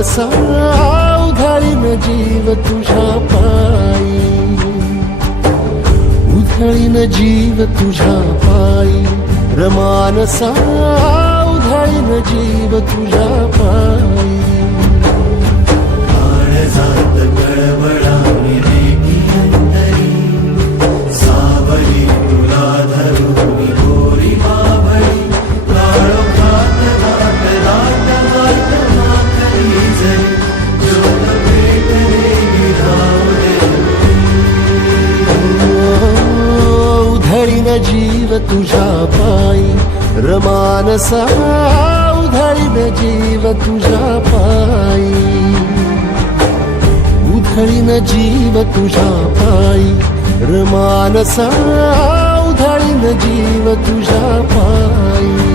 उधळीन जीव तुझ्या पायी, उधळीन जीव तुझ्या पायी, रमानसा उधळीन जीव तुझ्या पायी. काळजात कळवळा विवेकी अंतरी, सावली तुला धरून गोरी बाभळी, काळोखात दाट दाट हात माखली जरी, ज्योत पेटले गिरावले. उधळीन जीव तुझ्या पायी, रमानसा उधळीन जीव तुझ्या पायी, उधळीन जीव तुझ्या पायी, रमानसा उधळीन जीव तुझ्या पायी.